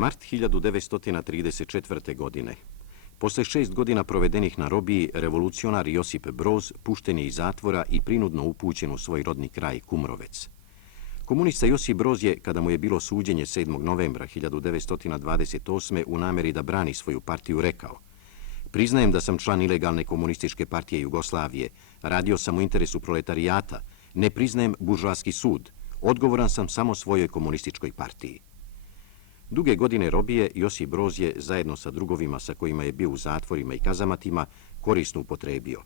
Mart 1934. godine. Posle 6 godina provedenih na robiji, revolucionar Josip Broz pušten je iz zatvora i prinudno upućen u svoj rodni kraj Kumrovec. Komunista Josip Broz je, kada mu je bilo suđenje 7. novembra 1928. u nameri da brani svoju partiju, rekao: "Priznajem da sam član ilegalne komunističke partije Jugoslavije, radio sam u interesu proletarijata, ne priznajem buržoaski sud, odgovoran sam samo svojoj komunističkoj partiji." Duge godine robije Josip Broz je, zajedno sa drugovima sa kojima je bio u zatvorima i kazamatima, korisno upotrebio.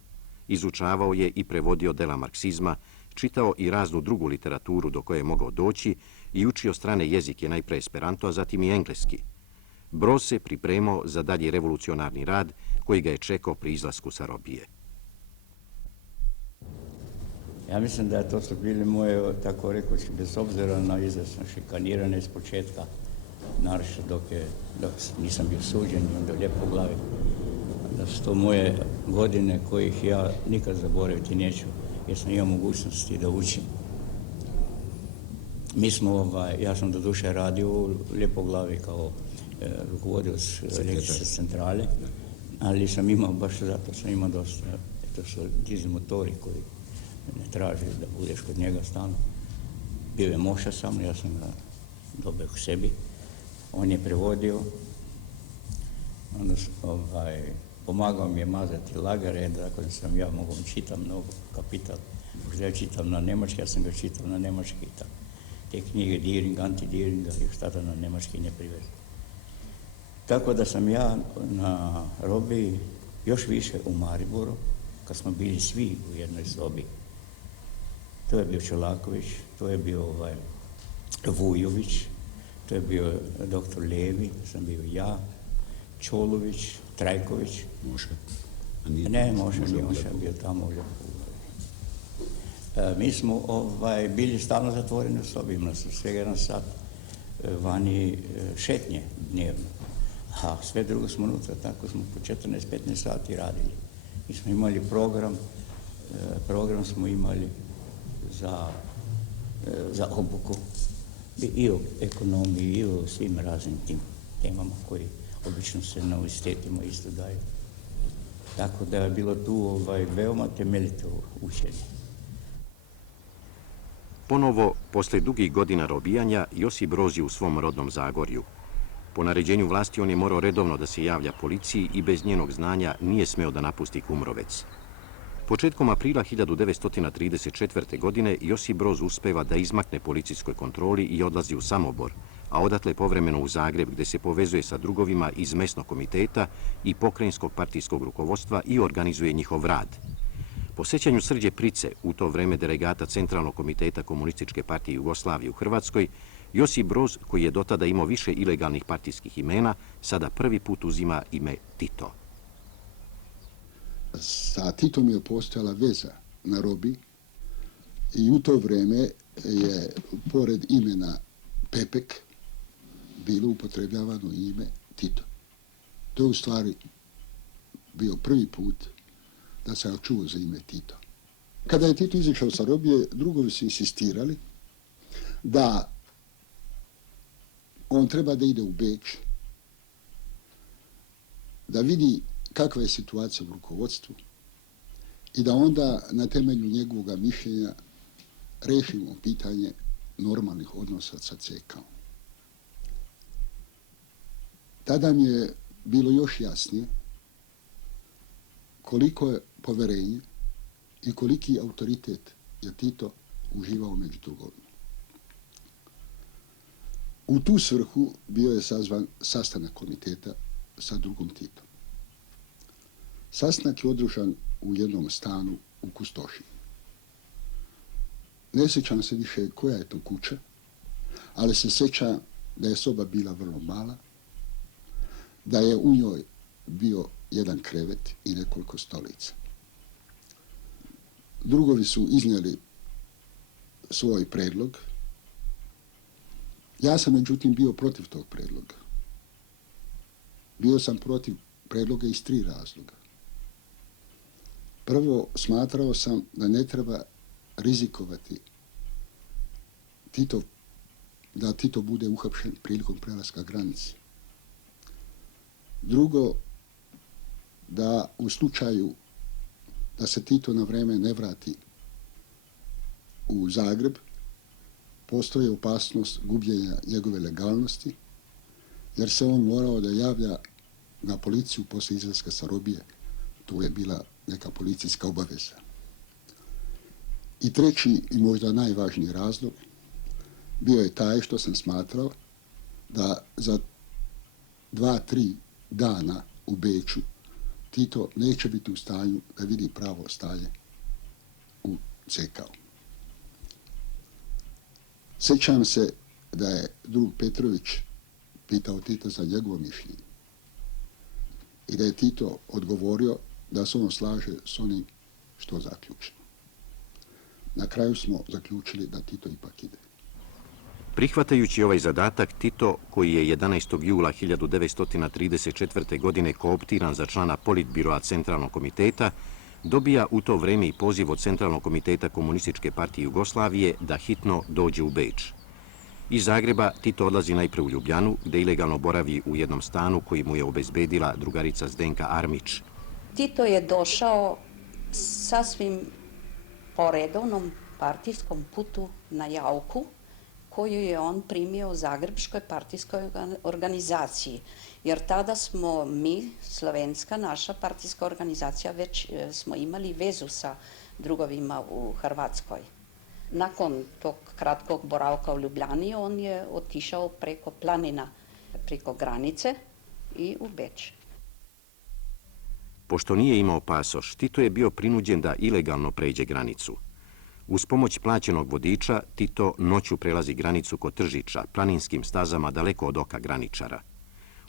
Izučavao je i prevodio dela marksizma, čitao i raznu drugu literaturu do koje je mogao doći i učio strane jezike, najpre esperanto, a zatim i engleski. Broz se pripremao za dalji revolucionarni rad koji ga je čekao pri izlasku sa robije. Ja mislim da to su bili moje, tako rekoći, bez obzira na izvesno šikanirane iz početka, naročito dok nisam bio suđen i onda lijepo u glavi, da su to moje godine kojih ja nikad zaboraviti neću, jer sam imao mogućnosti da učim. Ja sam do duše radio u Lijepoglavi kao rukovodilac električne centrale, ali sam imao, baš zato sam imao dosta, to su dizel motori koji ne traži da budeš kod njega stalno. Bio je Moša sa mnom, ja sam ga dobio k sebi, on je prevodio, onda pomagao mi je mazati lagare, dakle sam ja mogao čitam mnogo Kapital, možda ja čitam na njemački, ja sam ga čitao na njemački, te knjige Diering, Anti-Dieringa, još tada na njemački ne privezao. Tako da sam ja na robiji još više u Mariboru, kad smo bili svi u jednoj sobi. To je bio Čolaković, to je bio Vujović, to je bio doktor Levi, to sam bio ja, Čolović, Trajković. Moša? Ne, Moša nije, Moša je bio tamo. Mi smo bili stalno zatvoreni u sobi, imali smo svega 1 sat vani šetnje dnevno. A sve drugo smo unutra, tako smo po 14-15 sati radili. Mi smo imali program smo imali za obuku i o ekonomiji i o svim raznim tim temama koji obično se na univerzitetima isto daju. Tako da je bilo tu veoma temeljito učenje. Ponovo, posle dugih godina robijanja, Josip Broz je u svom rodnom Zagorju. Po naređenju vlasti on je morao redovno da se javlja policiji i bez njenog znanja nije smeo da napusti Kumrovec. Početkom aprila 1934. godine Josip Broz uspeva da izmakne policijskoj kontroli i odlazi u Samobor, a odatle povremeno u Zagreb, gde se povezuje sa drugovima iz mesnog komiteta i pokrajinskog partijskog rukovodstva i organizuje njihov rad. Po sećanju Srđe Price, u to vreme delegata Centralnog komiteta Komunističke partije Jugoslavije u Hrvatskoj, Josip Broz, koji je dotada imao više ilegalnih partijskih imena, sada prvi put uzima ime Tito. Sa Titom je postojala veza na robi i u to vreme je pored imena Pepek bilo upotrebljavano ime Tito. To je u stvari bio prvi put da sam čuo za ime Tito. Kada je Tito izašao sa robije, drugovi su insistirali da on treba da ide u Beč, da vidi kakva je situacija u rukovodstvu i da onda na temelju njegovog mišljenja rešimo pitanje normalnih odnosa sa CK. Tada mi je bilo još jasnije koliko je poverenje i koliki autoritet je Tito uživao među drugovima. U tu svrhu bio je sazvan sastanak komiteta sa drugom Titom. Sastanak je održan u jednom stanu u Kustošiji. Ne sjećam se više koja je to kuća, ali se sjećam da je soba bila vrlo mala, da je u njoj bio jedan krevet i nekoliko stolica. Drugovi su iznijeli svoj predlog. Ja sam međutim bio protiv tog predloga. Bio sam protiv predloga iz 3 razloga. Prvo, smatrao sam da ne treba rizikovati da Tito bude uhapšen prilikom prelaska granice. Drugo, da u slučaju da se Tito na vreme ne vrati u Zagreb, postoji opasnost gubljenja njegove legalnosti, jer se on morao da javlja na policiju poslije izlaska sa robije. To je bila neka policijska obaveza. I treći i možda najvažniji razlog bio je taj što sam smatrao da za 2-3 dana u Beču Tito neće biti u stanju da vidi pravo stanje u CK-u. Sjećam se da je drug Petrović pitao Tita za njegovo mišljenje i da je Tito odgovorio da se on slaže s onim što zaključeno. Na kraju smo zaključili da Tito ipak ide. Prihvatajući ovaj zadatak, Tito, koji je 11. jula 1934. godine kooptiran za člana politbiroa Centralnog komiteta, dobija u to vrijeme i poziv od Centralnog komiteta Komunističke partije Jugoslavije da hitno dođe u Beč. Iz Zagreba Tito odlazi najprije u Ljubljanu, gdje ilegalno boravi u jednom stanu koji mu je obezbedila drugarica Zdenka Armić. Tito je došao sasvim po redovnom partijskom putu na Jauku, koju je on primio u Zagrebskoj partijskoj organizaciji. Jer tada smo mi, slovenska, naša partijska organizacija, već smo imali vezu sa drugovima u Hrvatskoj. Nakon tog kratkog boravka u Ljubljani, on je otišao preko planina, preko granice i u Beč. Pošto nije imao pasoš, Tito je bio prinuđen da ilegalno pređe granicu. Uz pomoć plaćenog vodiča, Tito noću prelazi granicu kod Tržiča, planinskim stazama daleko od oka graničara.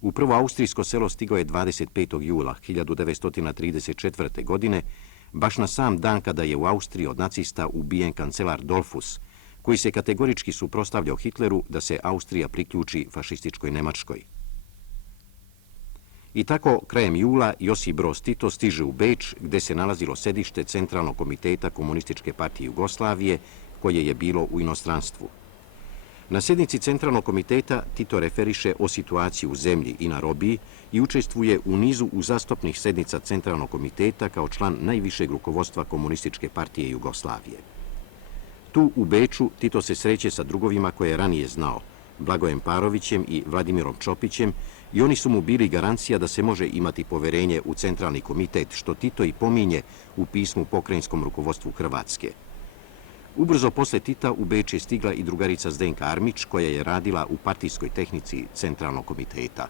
U prvo austrijsko selo stigao je 25. jula 1934. godine, baš na sam dan kada je u Austriji od nacista ubijen kancelar Dollfuss, koji se kategorički suprotstavljao Hitleru da se Austrija priključi fašističkoj Nemačkoj. I tako, krajem jula, Josip Broz Tito stiže u Beč, gdje se nalazilo sedište Centralnog komiteta Komunističke partije Jugoslavije, koje je bilo u inostranstvu. Na sjednici Centralnog komiteta Tito referiše o situaciji u zemlji i na robiji i učestvuje u nizu uzastopnih sednica Centralnog komiteta kao član najvišeg rukovodstva Komunističke partije Jugoslavije. Tu u Beču Tito se sreće sa drugovima koje je ranije znao, Blagojem Parovićem i Vladimirom Čopićem, i oni su mu bili garancija da se može imati poverenje u Centralni komitet, što Tito i pominje u pismu pokrajinskom rukovodstvu Hrvatske. Ubrzo posle Tita u Beč je stigla i drugarica Zdenka Armić, koja je radila u partijskoj tehnici Centralnog komiteta.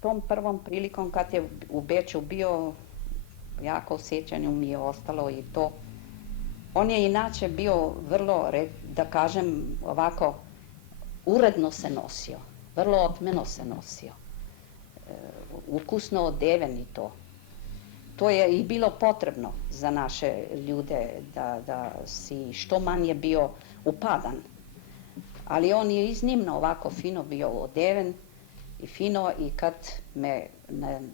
Tom prvom prilikom kad je u Beču bio, jako u sjećanju mi je ostalo i to. On je inače bio vrlo, da kažem ovako, uredno se nosio, vrlo otmeno se nosio, ukusno odeven i to. To je i bilo potrebno za naše ljude da si što manje bio upadan. Ali on je iznimno ovako fino bio odeven i fino, i kad me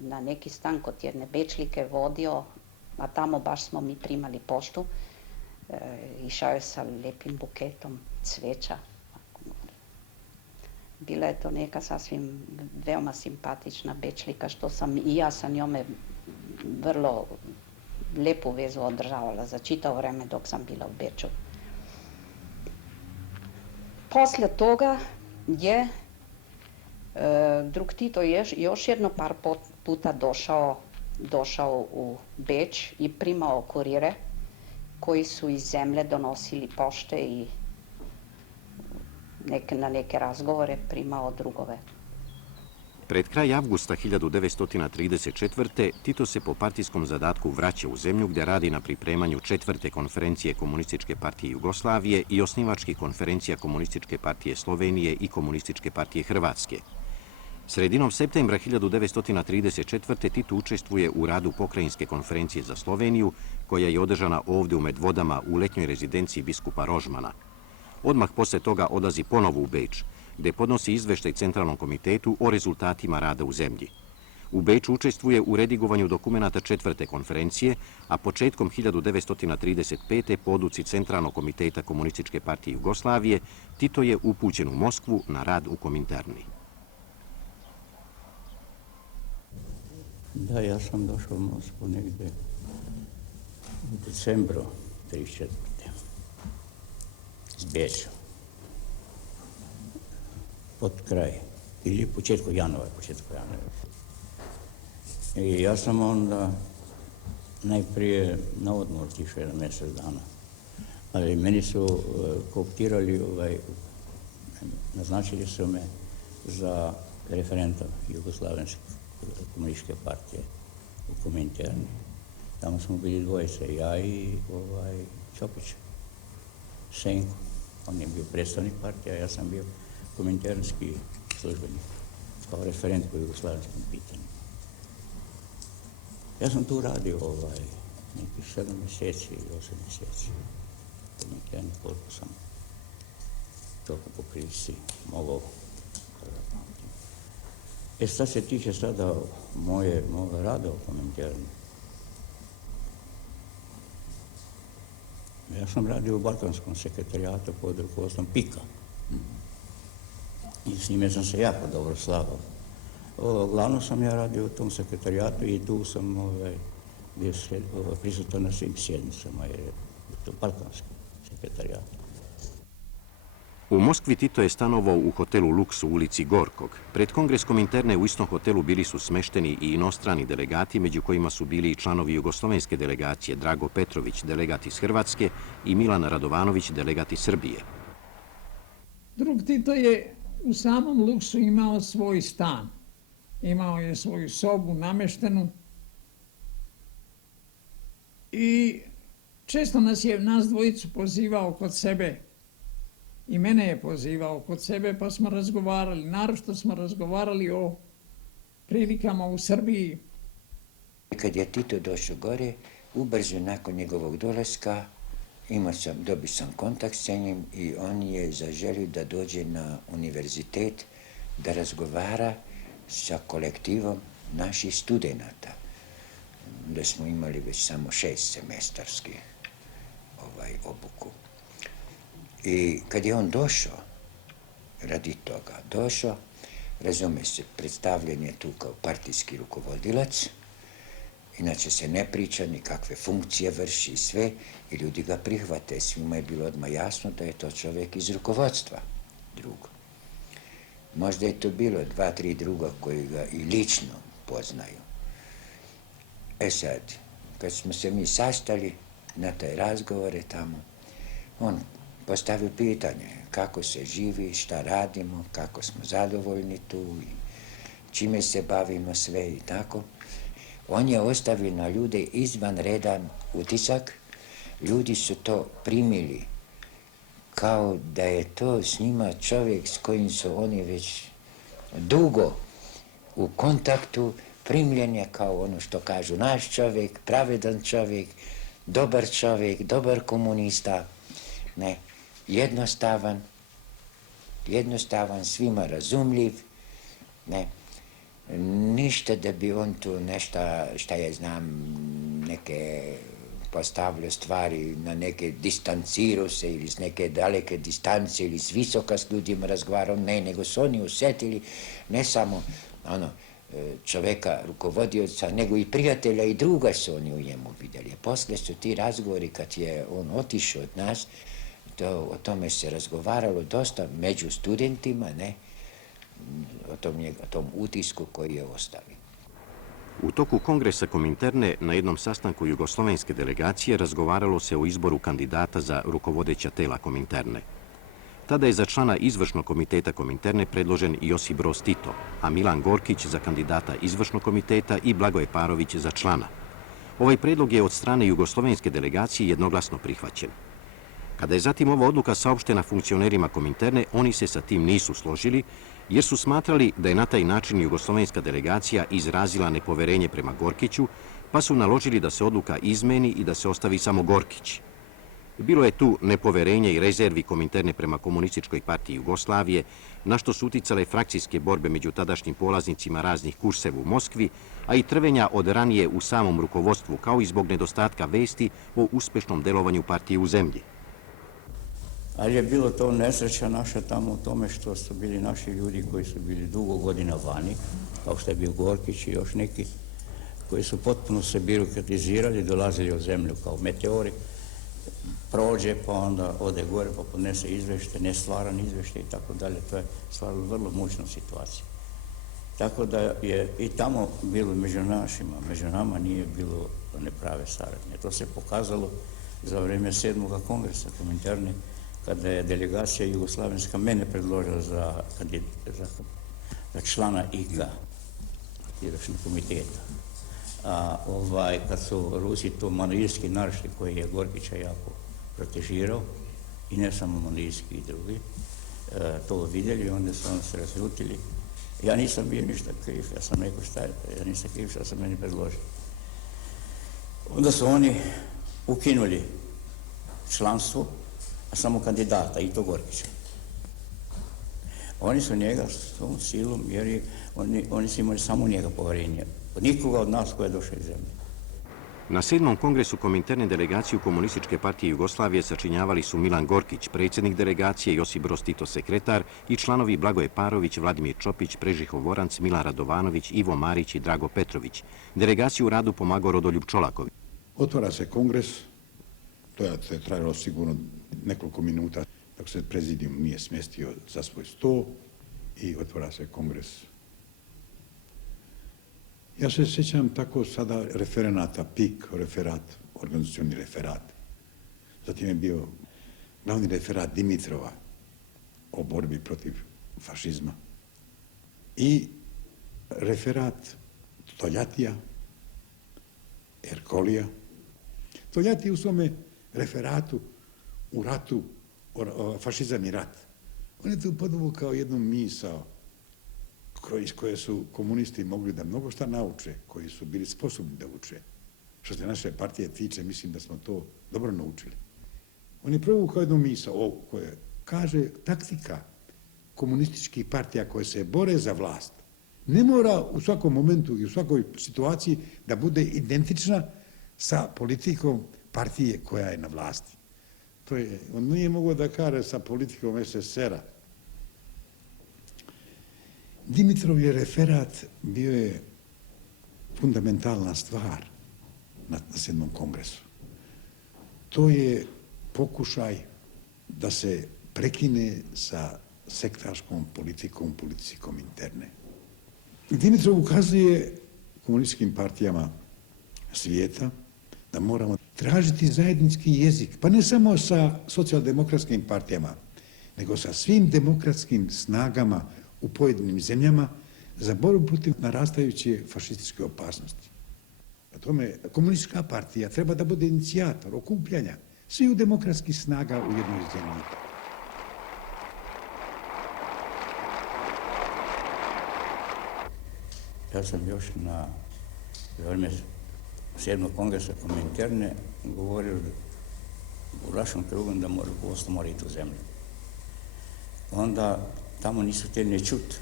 na neki stan kod jedne Bečlike vodio, a tamo baš smo mi primali poštu, išao je sa lepim buketom cveća. Bila je to neka sasvim veoma simpatična Bečlika, što sam i ja sa njome vrlo lepu vezu održavala za čitavo vreme dok sam bila u Beču. Poslije toga je drug Tito još jedno par puta došao u Beč i primao kurire koji su iz zemlje donosili pošte i na neke razgovore primao drugove. Pred kraj avgusta 1934. Tito se po partijskom zadatku vraća u zemlju gdje radi na pripremanju 4. konferencije Komunističke partije Jugoslavije i osnivačkih konferencija Komunističke partije Slovenije i Komunističke partije Hrvatske. Sredinom septembra 1934. Tito učestvuje u radu Pokrajinske konferencije za Sloveniju, koja je održana ovdje u Medvodama u letnjoj rezidenciji biskupa Rožmana. Odmah posle toga odlazi ponovo u Beč, gdje podnosi izveštaj Centralnom komitetu o rezultatima rada u zemlji. U Beču učestvuje u redigovanju dokumenata 4. konferencije, a početkom 1935. po odluci Centralnog komiteta Komunističke partije Jugoslavije, Tito je upućen u Moskvu na rad u Kominterni. Da, ja sam došao u Moskvu negdje u decembru 1934. iz Beča. Pod kraj, ili početku januara. I ja sam onda najprije na odmor otišao jedan mjesec dana. Ali meni su kooptirali, naznačili su me za referenta Jugoslavenske komunističke partije u Kominterni. Tamo smo bili dvojice, ja i Čopić, Senko. On je bio predstavnik partije, a ja sam bio kominternski službenik kao referent po jugoslavenskom pitanju. Ja sam tu radio nekih 7 mjeseci ili 8 mjeseci. Kominterni, koliko sam toliko po prilici mogao. Šta se tiče sada moga rada u Kominternu, ja sam radio u Balkanskom sekretarijatu pod rukovodstvom PIK-a. I s njime sam se jako dobro slagao. Glavno sam ja radio u tom sekretarijatu i tu sam bio prisutan na svim sjednicama, jer je to Balkanski sekretarijat. U Moskvi Tito je stanovao u hotelu Lux u ulici Gorkog. Pred kongres Kominterne u istom hotelu bili su smešteni i inostrani delegati, među kojima su bili i članovi jugoslovenske delegacije Drago Petrović, delegat iz Hrvatske, i Milan Radovanović, delegat iz Srbije. Drug Tito je u samom Luxu imao svoj stan. Imao je svoju sobu nameštenu i često nas dvojicu pozivao kod sebe. I mene je pozivao kod sebe, pa smo razgovarali. Naročito smo razgovarali o prilikama u Srbiji. Kad je Tito došao gore, ubrzo nakon njegovog dolaska dobio sam kontakt s njim i on je zaželio da dođe na univerzitet da razgovara sa kolektivom naših studenata. Da smo imali već samo 6 semestarskih obuku. I kad je on došao, radi toga došao, razume se, predstavljen je tu kao partijski rukovodilac, inače se ne priča ni kakve funkcije vrši i sve, i ljudi ga prihvate. Svima je bilo odmah jasno da je to čovjek iz rukovodstva. Drugo. Možda je to bilo 2-3 druga koji ga i lično poznaju. Sad, kad smo se mi sastali na taj razgovore tamo, on postavio pitanje kako se živi, šta radimo, kako smo zadovoljni tu i čime se bavimo sve i tako. On je ostavio na ljude izvanredan utisak. Ljudi su to primili kao da je to s njima čovjek s kojim su oni već dugo u kontaktu, primljen je kao ono što kažu naš čovjek, pravedan čovjek, dobar komunista, ne, jednostavan, svima razumljiv, ne, ništa da bi on tu nešto, šta ja znam, neke postavljao stvari na neke distancirao se ili s neke daleke distance ili s visoka s ljudima razgovarao, ne, nego su oni osjetili ne samo čovjeka, rukovodioca, nego i prijatelja i druga su oni u njemu vidjeli. Poslije su ti razgovori, kad je on otišao od nas, o tome se razgovaralo dosta među studentima, ne, o tom utisku koji je ostavio. U toku kongresa Kominterne na jednom sastanku jugoslovenske delegacije razgovaralo se o izboru kandidata za rukovodeća tela Kominterne. Tada je za člana izvršnog komiteta Kominterne predložen Josip Broz Tito, a Milan Gorkić za kandidata izvršnog komiteta i Blagoje Parović za člana. Ovaj predlog je od strane jugoslovenske delegacije jednoglasno prihvaćen. Kada je zatim ova odluka saopštena funkcionerima Kominterne, oni se sa tim nisu složili, jer su smatrali da je na taj način jugoslovenska delegacija izrazila nepoverenje prema Gorkiću, pa su naložili da se odluka izmeni i da se ostavi samo Gorkić. Bilo je tu nepoverenje i rezervi Kominterne prema Komunističkoj partiji Jugoslavije, na što su uticale frakcijske borbe među tadašnjim polaznicima raznih kurseva u Moskvi, a i trvenja od ranije u samom rukovodstvu, kao i zbog nedostatka vesti o uspešnom delovanju partije u zemlji. Ali je bilo to nesreća naša tamo u tome što su bili naši ljudi koji su bili dugo godina vani, kao što je bio Gorkić i još neki, koji su potpuno se birokratizirali, dolazili u zemlju kao meteori, prođe pa onda ode gore pa podnese izvještaj, nestvaran izvještaj i tako dalje. To je stvarno vrlo mučna situacija. Tako da je i tamo bilo među našima, među nama nije bilo neprave saradnje. To se pokazalo za vrijeme 7. kongresa Kominterne, kada je delegacija jugoslavenska mene predložila za člana IK-a, izvršnog komiteta. A kad su Rusi to manojirski naročli koji je Gorkića jako protežirao, i ne samo manojirski i drugi, to vidjeli, onda su se razljutili. Ja nisam bio ništa kriv, ja sam rekao šta je, ja nisam kriv što sam meni predložio. Onda su oni ukinuli članstvo, a samo kandidata, i to Gorkića. Oni su njega s tom silom, jer oni su imali samo njega povjerenje. Od nikoga od nas koja je došla iz zemlje. Na 7. kongresu Kominterne delegaciju Komunističke partije Jugoslavije sačinjavali su Milan Gorkić, predsjednik delegacije, Josip Broz Tito, sekretar, i članovi Blagoje Parović, Vladimir Čopić, Prežiho Voranc, Milan Radovanović, Ivo Marić i Drago Petrović. Delegaciju u radu pomagao Rodoljub Čolaković. Otvara se kongres, to je trajalo sigurno nekoliko minuta dok se prezidijum nije smjestio za svoj sto i otvara se kongres. Ja se sjećam tako sada referenata, PIK, referat, organizacioni referat. Zatim je bio glavni referat Dimitrova o borbi protiv fašizma i referat Toljatija, Erkolija. Toljati u svome referatu u ratu, fašizam i rat. On je tu podvukao jednu misao iz koje su komunisti mogli da mnogo šta nauče, koji su bili sposobni da uče. Što se naše partije tiče, mislim da smo to dobro naučili. On je provukao jednu misao koja kaže taktika komunističkih partija koje se bore za vlast ne mora u svakom momentu i u svakoj situaciji da bude identična sa politikom partije koja je na vlasti. On nije mogao da kaže sa politikom SSR-a. Dimitrov je referat bio je fundamentalna stvar na 7. kongresu. To je pokušaj da se prekine sa sektaškom politikom, politici Kominterne. Dimitrov ukazuje komunističkim partijama svijeta da moramo tražiti zajednički jezik, pa ne samo sa socijaldemokratskim partijama, nego sa svim demokratskim snagama u pojedinim zemljama za borbu protiv narastajuće fašističke opasnosti. Na tome komunistička partija treba da bude inicijator okupljanja svih demokratskih snaga u jednoj zemlji. Ja sam još na vrijeme 7. kongresa Kominterne govorio u našem krugu da rukovodstvo mora ići u zemlju. Onda tamo nisu htjeli ne čuti,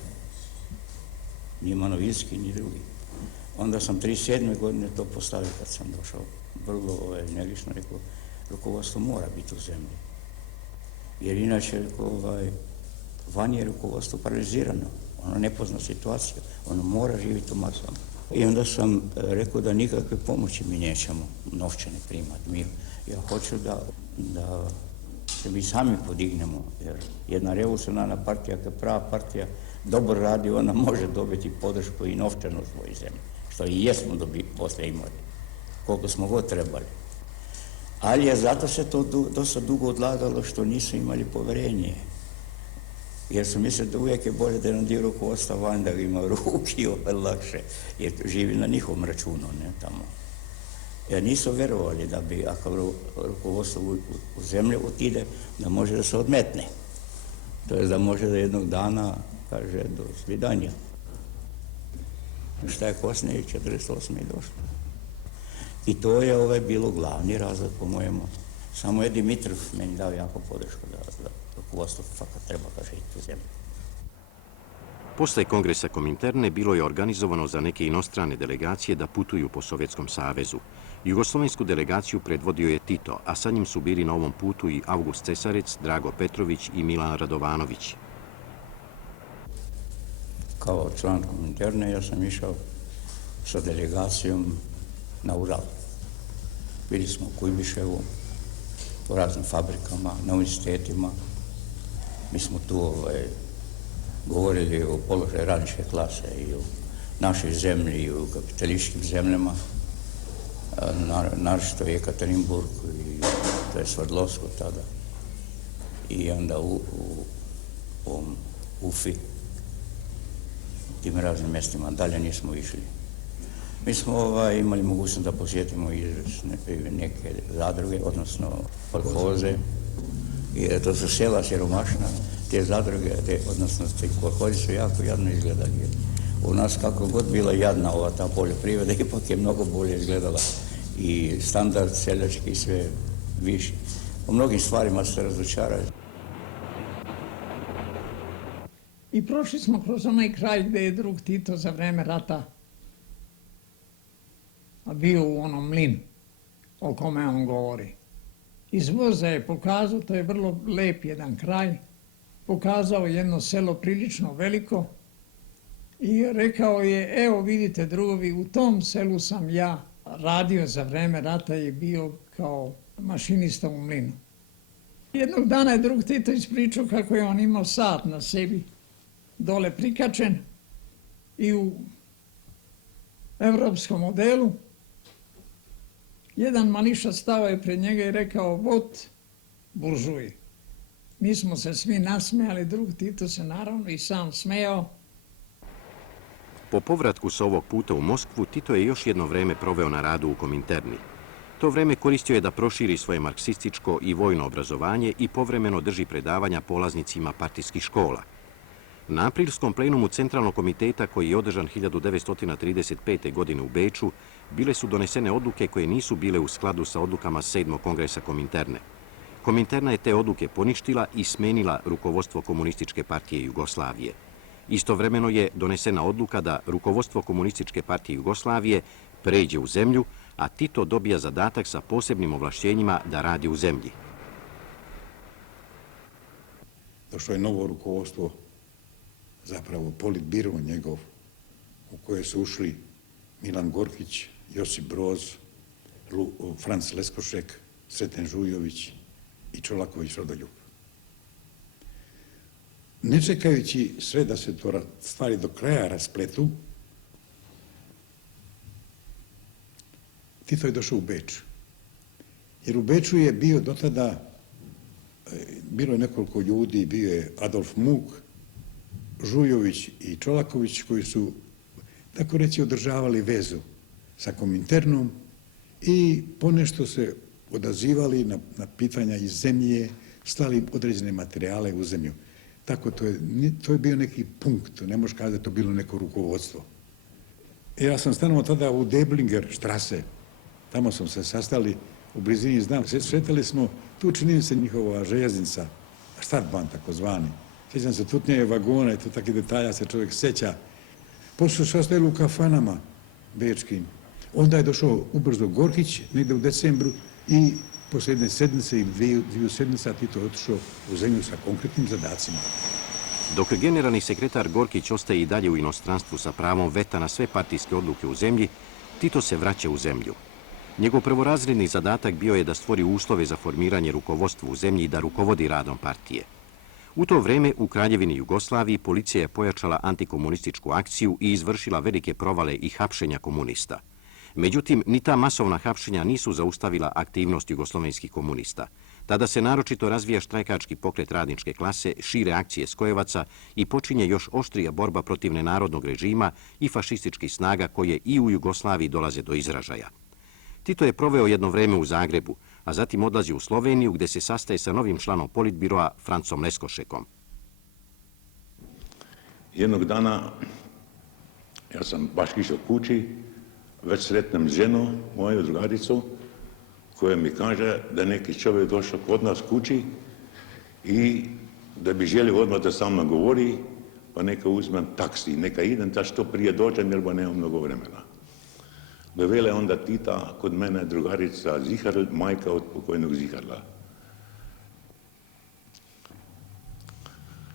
ni Manovilski, ni drugi. Onda sam 37. godine to postavio kad sam došao. Vrlo energično rekao, rukovodstvo mora biti u zemlji. Jer inače, van je rukovodstvo paralizirano. Ono ne pozna situaciju, ono mora živjeti u masama. I onda sam rekao da nikakve pomoći mi nećemo novčane primati. Ja hoću da se mi sami podignemo, jer jedna revolucionarna partija, kad prava partija dobro radi, ona može dobiti podršku i novčanu u svojoj zemlji, što i jesmo poslije imali, koliko smo god trebali. Ali je zato se to dosta dugo odlagalo što nisu imali povjerenje. Jer su mislili da uvijek je bolje da je dio rukovodstva van, da ga ima u ruki, lakše, jer živi na njihovom računu, ne tamo. Jer nisu vjerovali da bi, ako rukovodstvo u zemlju otide, da može da se odmetne. To je da može da jednog dana kaže do svidanja. Šta je kasnije 48. i došlo. I to je bilo glavni razlog, po mojemu. Samo je Dimitrov meni dao jako podršku da rukovodstvo fakat treba kaže ići u zemlju. Posle kongresa Kominterne bilo je organizovano za neke inostrane delegacije da putuju po Sovjetskom savezu. Jugoslovensku delegaciju predvodio je Tito, a sa njim su bili na ovom putu i August Cesarec, Drago Petrović i Milan Radovanović. Kao član Kominterne ja sam išao sa delegacijom na Ural. Bili smo u Kujbiševu, u raznim fabrikama, na univerzitetima. Mi smo tu govorili o položaju radničke klase i o našoj zemlji i o kapitalističkim zemljama, naročito Jekaterinburg, to je Sverdlovsko tada, i onda u Ufi, tim raznim mjestima. Dalje nismo išli. Mi smo imali mogućnost da posjetimo i neke zadruge, odnosno kolhoze. I to su sela siromašna, te zadruge, odnosno te kolhoze su jako jadno izgledali. U nas kako god bila jadna ova ta poljoprivreda, ipak je mnogo bolje izgledala i standard seljački sve viši. U mnogim stvarima se razočarali. I prošli smo kroz onaj kraj gdje je drug Tito za vreme rata bio u onom mlinu o kome on govori. Iz voza je pokazao, to je vrlo lep jedan kraj, pokazao jedno selo prilično veliko i rekao je, evo vidite drugovi, u tom selu sam ja radio za vreme rata i bio kao mašinista u mlinu. Jednog dana je drug Tito ispričao kako je on imao sat na sebi dole prikačen i u evropskom modelu jedan mališa stao je pred njega i rekao, vot buržuji. Mi smo se svi nasmejali, drug Tito se naravno i sam smejao. Po povratku sa ovog puta u Moskvu, Tito je još jedno vreme proveo na radu u Kominterni. To vreme koristio je da proširi svoje marksističko i vojno obrazovanje i povremeno drži predavanja polaznicima partijskih škola. Na aprilskom plenumu Centralnog komiteta, koji je održan 1935. godine u Beču, bile su donesene odluke koje nisu bile u skladu sa odlukama 7. kongresa Kominterne. Kominterna je te odluke poništila i smenila rukovodstvo Komunističke partije Jugoslavije. Istovremeno je donesena odluka da rukovodstvo Komunističke partije Jugoslavije pređe u zemlju, a Tito dobija zadatak sa posebnim ovlašćenjima da radi u zemlji. Došlo je novo rukovodstvo, zapravo politbiro njegov, u koje su ušli Milan Gorkić, Josip Broz, Franc Leskošek, Sreten Žujović i Čolaković Rodoljub. Ne čekajući sve da se to stvari do kraja raspletu, Tito je došao u Beč. Jer u Beču je bio do tada, bilo je nekoliko ljudi, bio je Adolf Muk, Žujović i Čolaković, koji su, tako reći, održavali vezu sa Kominternom i ponešto se odazivali na pitanja iz zemlje, slali određene materijale u zemlju. Tako to je bio neki punkt, ne možeš kazati da to bilo neko rukovodstvo. Ja sam stanovao tada u Deblinger štrase, tamo smo se sastali u blizini, znam, sretali smo, tu čini se njihova željeznica, Stadtbahn takozvani. Sjećam se tutnje vagona i to takih detalja se čovjek sjeća. Poslije su sastajali u kafanama bečkim. Onda je došao ubrzo Gorkić, negdje u decembru, i poslije jedne sedmice i dviju sedmica Tito je otišao u zemlju sa konkretnim zadacima. Dok generalni sekretar Gorkić ostaje i dalje u inostranstvu sa pravom veta na sve partijske odluke u zemlji, Tito se vraća u zemlju. Njegov prvorazredni zadatak bio je da stvori uslove za formiranje rukovodstva u zemlji i da rukovodi radom partije. U to vreme u Kraljevini Jugoslaviji policija je pojačala antikomunističku akciju i izvršila velike provale i hapšenja komunista. Međutim, ni ta masovna hapšenja nisu zaustavila aktivnost jugoslovenskih komunista. Tada se naročito razvija štrajkački pokret radničke klase, šire akcije skojevaca i počinje još oštrija borba protiv nenarodnog režima i fašističkih snaga koje i u Jugoslaviji dolaze do izražaja. Tito je proveo jedno vreme u Zagrebu, a zatim odlazi u Sloveniju gdje se sastaje sa novim članom politbiroa Francom Leskošekom. Jednog dana ja sam baš išao kući, već sretnem ženu, moju drugaricu, koja mi kaže da neki čovjek došao kod nas kući i da bi želio odmah da sa mnom govori, pa neka uzmem taksi, neka idem da što prije dođem jer ba nemam mnogo vremena. Dovele onda Tita kod mene drugarica Ziharl, majka od pokojnog Ziharla.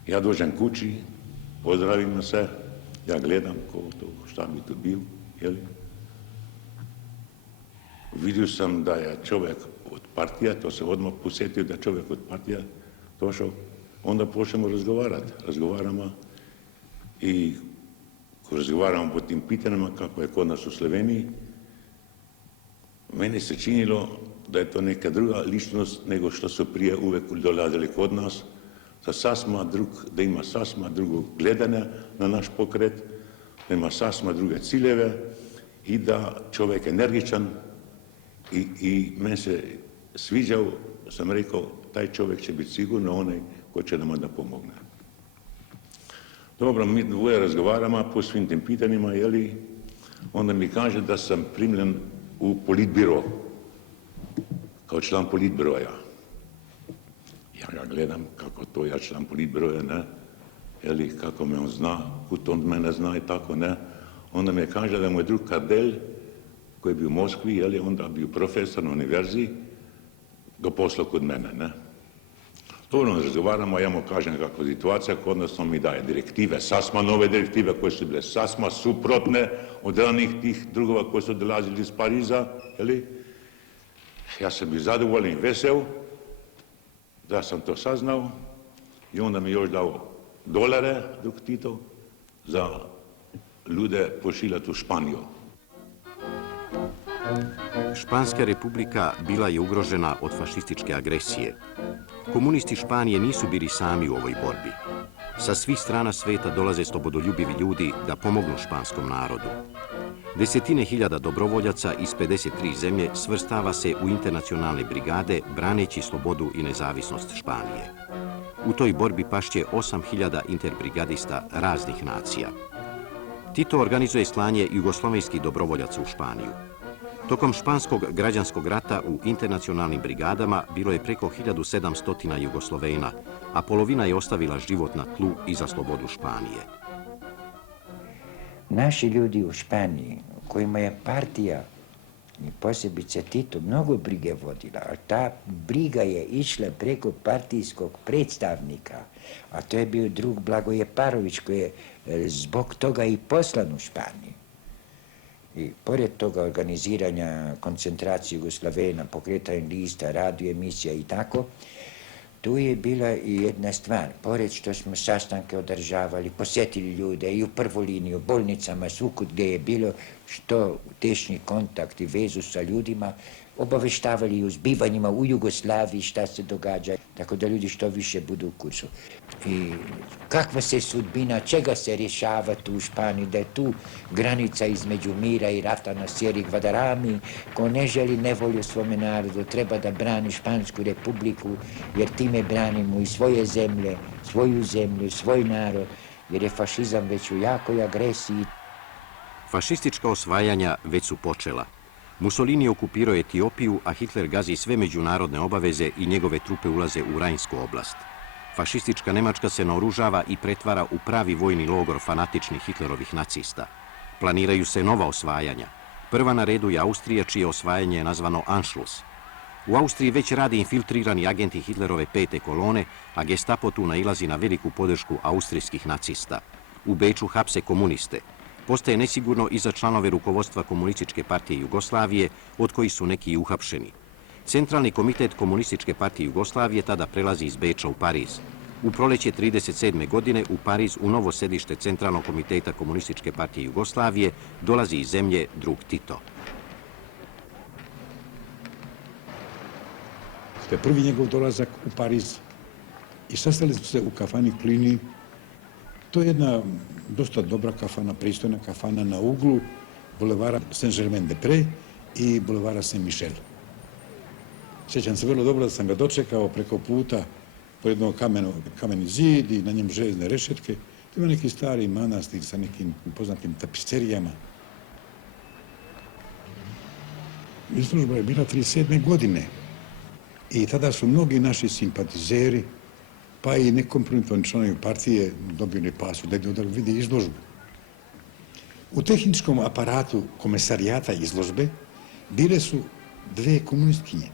Ja dođem kući, pozdravim se, ja gledam ko to, šta bi to bilo, jeli? vidio sam da je čovjek od partija, to se odmah posjetio da je čovjek od partija došao, onda počnemo razgovarati. Razgovaramo i razgovaramo o tim pitanjima kako je kod nas u Sloveniji. Meni se činilo da je to neka druga ličnost nego što su prije uvijek dolazili kod nas, da ima sasma drugo gledanje na naš pokret, da ima sasma druge ciljeve i da čovjek je energičan i meni se sviđao, sam rekao, taj čovjek će biti sigurno onaj koji će nam da pomogne. Dobro, mi dvoje razgovaramo po svim tim pitanjima, onda mi kaže da sam primljen u politbiro, kao član politbiroja. Ja ga gledam kako to ja član politbiroja, ne, kako me on zna, kud on mene zna i tako, ne. Onda mi kaže da moj drug Kardelj, koji je bio u Moskvi, onda bio profesor na univerziji, ga poslao kod mene, ne. Dobro, razgovaramo, ja mu kažem kakva je situacija, kod nas on mi daje direktive, sasma nove direktive koje su bile sasma suprotne od ranih tih drugova koji su dolazili iz Pariza, Ja sam bio zadovoljan i vesel da sam to saznao i onda mi još dao dolare, drug Tito, za ljude pošiljati u Španiju. Španska republika bila je ugrožena od fašističke agresije. Komunisti Španije nisu bili sami u ovoj borbi. Sa svih strana sveta dolaze slobodoljubivi ljudi da pomognu španskom narodu. Desetine hiljada dobrovoljaca iz 53 zemlje svrstava se u internacionalne brigade braneći slobodu i nezavisnost Španije. U toj borbi pašće 8000 interbrigadista raznih nacija. Tito organizuje slanje jugoslovenskih dobrovoljaca u Španiju. Tokom španskog građanskog rata u internacionalnim brigadama bilo je preko 1700 Jugoslovena, a polovina je ostavila život na tlu i za slobodu Španije. Naši ljudi u Španiji, kojima je partija i posebice Tito mnogo brige vodila, ali ta briga je išla preko partijskog predstavnika, a to je bio drug Blagoje Parović koji je zbog toga i poslan u Španiju. I pored toga organiziranja koncentracije Jugoslavena, pokretanja lista, radio emisija i tako, tu je bila i jedna stvar. Pored što smo sastanke održavali, posjetili ljude i u prvu liniju, bolnicama, svukud gdje je bilo što tešni kontakt i vezu sa ljudima, obaveštavali o zbivanjima u Jugoslaviji šta se događa, tako da ljudi što više budu u kursu. I kakva se sudbina, čega se rješava tu u Španiji, da je tu granica između mira i rata na Sierra Guadarrami, ko ne želi nevolju svome narodu, treba da brani Špansku republiku, jer time branimo i svoje zemlje, svoju zemlju, svoj narod, jer je fašizam već u jakoj agresiji. Fašistička osvajanja već su počela. Mussolini je okupirao Etiopiju, a Hitler gazi sve međunarodne obaveze i njegove trupe ulaze u Rajnsku oblast. Fašistička Nemačka se naoružava i pretvara u pravi vojni logor fanatičnih Hitlerovih nacista. Planiraju se nova osvajanja. Prva na redu je Austrija, čije osvajanje je nazvano Anschluss. U Austriji već rade infiltrirani agenti Hitlerove 5. kolone, a Gestapo tu nailazi na veliku podršku austrijskih nacista. U Beču hapse komuniste. Postaje nesigurno i za članove rukovodstva Komunističke partije Jugoslavije, od kojih su neki i uhapšeni. Centralni komitet Komunističke partije Jugoslavije tada prelazi iz Beča u Pariz. U proleće 1937. godine u Pariz, u novo sedište Centralnog komiteta Komunističke partije Jugoslavije, dolazi iz zemlje drug Tito. To je prvi njegov dolazak u Pariz i sastali smo se u kafani Klini. To je jedna dosta dobra kafana, pristojna kafana na uglu bulevara Saint-Germain-des-Prés i bulevara Saint-Michel. Sjećam se vrlo dobro da sam ga dočekao preko puta po jednom kameni zid i na njem željezne rešetke. To ima neki stari manastir sa nekim poznatim tapiserijama. Izložba je bila 1937. godine i tada su mnogi naši simpatizeri, pa i nekompromitovani članovi partije dobili pasu da vide izložbu. U tehničkom aparatu komesarijata izložbe bile su dve komunistkinje.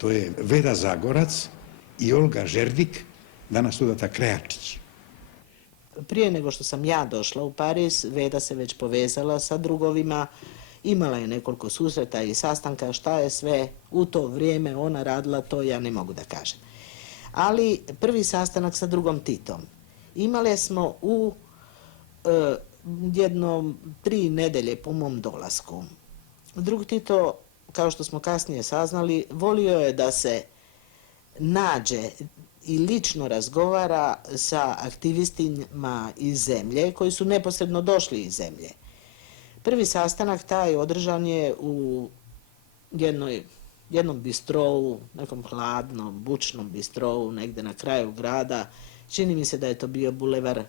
To je Veda Zagorac i Olga Žerdik, danas udata Krajačić. Prije nego što sam ja došla u Pariz, Veda se već povezala sa drugovima Imala je nekoliko susreta i sastanka, šta je sve u to vrijeme ona radila, to ja ne mogu da kažem. Ali prvi sastanak sa drugom Titom imali smo u jednom 3 nedelje po mom dolasku. Drug Tito, kao što smo kasnije saznali, volio je da se nađe i lično razgovara sa aktivistima iz zemlje koji su neposredno došli iz zemlje. Prvi sastanak taj održan je u jednom bistrovu, nekom hladnom, bučnom bistrovu, negdje na kraju grada. Čini mi se da je to bio bulevar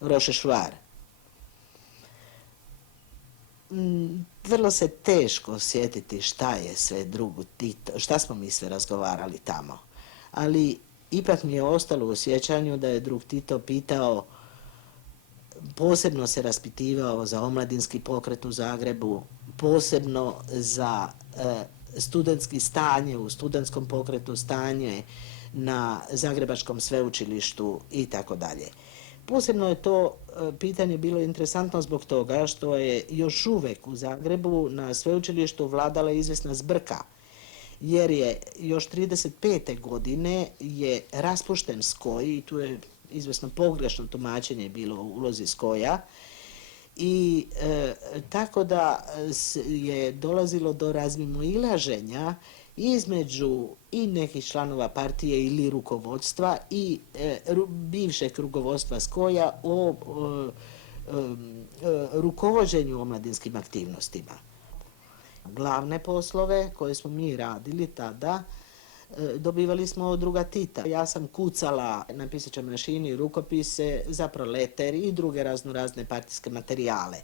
Rošešvar. Vrlo se teško sjetiti šta je sve drugu Tito, šta smo mi sve razgovarali tamo. Ali ipak mi je ostalo u sjećanju da je drug Tito pitao, posebno se raspitivao za omladinski pokret u Zagrebu, posebno za studentski stanje u studentskom pokretu, stanje na Zagrebačkom sveučilištu i tako dalje. Posebno je to pitanje bilo interesantno zbog toga što je još uvijek u Zagrebu na sveučilištu vladala izvjesna zbrka, jer je još 1935. godine je raspušten SKOJ i tu je izvjesno pogrešno tumačenje bilo u ulozi SKOJ-a i tako da je dolazilo do razmimoilaženja između i nekih članova partije ili rukovodstva i bivšeg rukovodstva SKOJ-a o rukovođenju omladinskim aktivnostima. Glavne poslove koje smo mi radili tada dobivali smo od druga Tita. Ja sam kucala na pisaćoj mašini rukopise za Proleter i druge razne partijske materijale.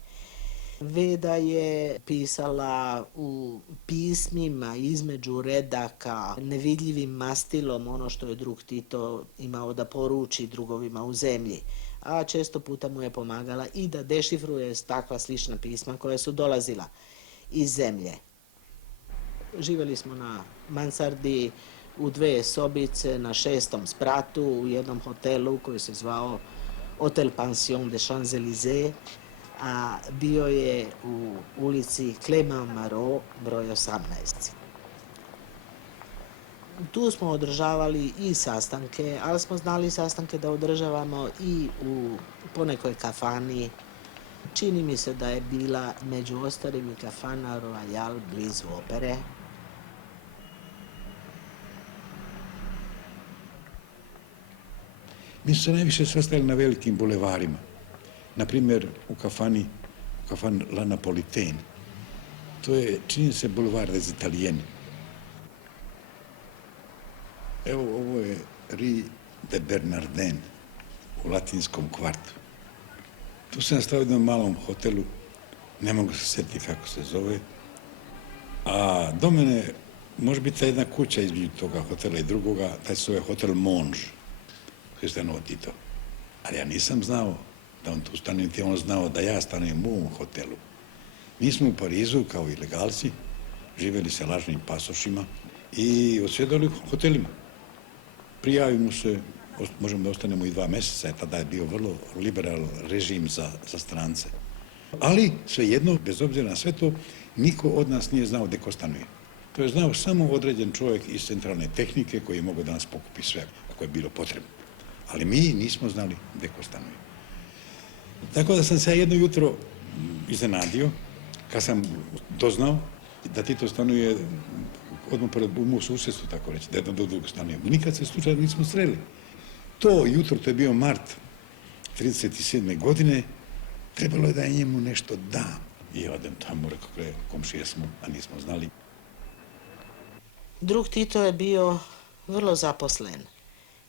Veda je pisala u pismima između redaka nevidljivim mastilom ono što je drug Tito imao da poruči drugovima u zemlji, a često puta mu je pomagala i da dešifruje takva slična pisma koja su dolazila iz zemlje. Živjeli smo na mansardi u 2 sobice na 6. spratu u jednom hotelu koji se zvao Hotel Pension de Champs-Élysées, a bio je u ulici Clément Marot, broj 18. Tu smo održavali i sastanke, ali smo znali sastanke da održavamo i u ponekoj kafani. Čini mi se da je bila među ostalim i kafana Royal blizu opere. Mi smo se najviše sastali na velikim bulevarima. Naprimjer, u kafani La Napolitaine. To je, čini se, bulevar des Italiens. Evo, ovo je Rue de Bernardin u latinskom kvartu. Tu sam stao u jednom malom hotelu, ne mogu se sjetiti kako se zove, a do mene može biti ta jedna kuća između toga hotela i drugoga, taj se zove Hotel Monge, koji je stanovao Tito. Ali ja nisam znao da on tu stanuje, niti on znao da ja stanujem u ovom hotelu. Mi smo u Parizu, kao ilegalci, živjeli sa lažnim pasošima i odsjedali u hotelima. Prijavimo se, možemo da ostanemo i 2 mjeseca, tada je bio vrlo liberalan režim za strance. Ali, svejedno, bez obzira na sve to, niko od nas nije znao gdje ko stanuje. To je znao samo određen čovjek iz centralne tehnike koji je mogao da nas pokupi sve, ako je bilo potrebno. Ali mi nismo znali gdje ko stanuje. Tako da sam se jedno jutro iznenadio, kad sam doznao da Tito stanuje odmah u mom susjedstvu, tako reći, da jedan do drugog stanuje. Nikad se slučajno nismo sreli. To jutro, to je bio mart 1937. godine, trebalo je da je njemu nešto dam. I odem tamo, rekao, komšije smo, a nismo znali. Drug Tito je bio vrlo zaposlen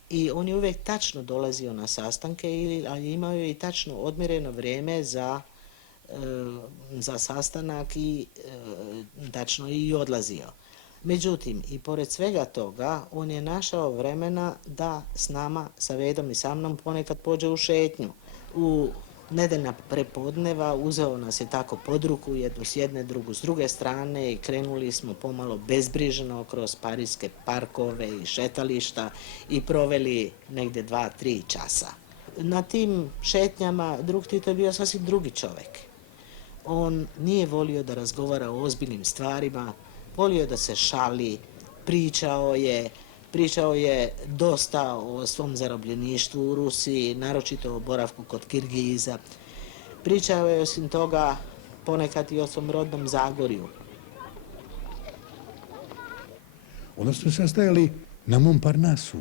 i on je uvijek tačno dolazio na sastanke, ali imao je i tačno odmjereno vrijeme za sastanak i tačno i odlazio. Međutim, i pored svega toga, on je našao vremena da s nama, sa Vedom i sa mnom, ponekad pođe u šetnju. U nedeljna prepodneva uzeo nas je tako pod ruku, jednu s jedne, drugu s druge strane i krenuli smo pomalo bezbrižno kroz parijske parkove i šetališta i proveli negdje 2-3 časa. Na tim šetnjama drug Tito je bio sasvim drugi čovjek. on nije volio da razgovara o ozbiljnim stvarima, volio je da se šali, pričao je dosta o svom zarobljeništvu u Rusiji, naročito o boravku kod Kirgiza. Pričao je osim toga ponekad i o svom rodnom Zagorju. Onda su sastajali na Montparnasu,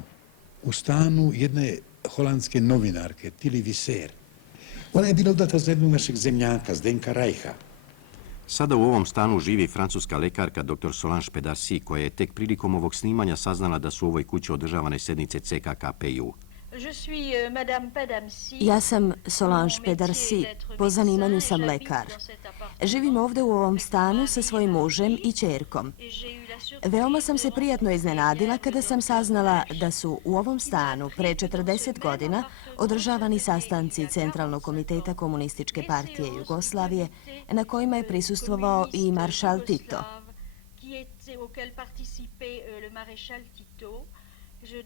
u stanu jedne holandske novinarke, Tilly Visser. Ona je bila udata za jednog našeg zemljaka, Zdenka Rajha. Sada u ovom stanu živi francuska lekarka dr. Solange Pedarcy, koja je tek prilikom ovog snimanja saznala da su u ovoj kući održavane sednice CKKP-u. Ja sam Solange Pedarcy, po zanimanju sam lekar. Živim ovdje u ovom stanu sa svojim mužem i ćerkom. Veoma sam se prijatno iznenadila kada sam saznala da su u ovom stanu pre 40 godina održavani sastanci Centralnog komiteta Komunističke partije Jugoslavije, na kojima je prisustvovao i maršal Tito.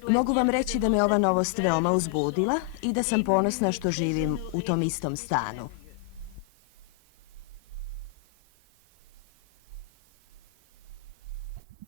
Mogu vam reći da me ova novost veoma uzbudila i da sam ponosna što živim u tom istom stanu.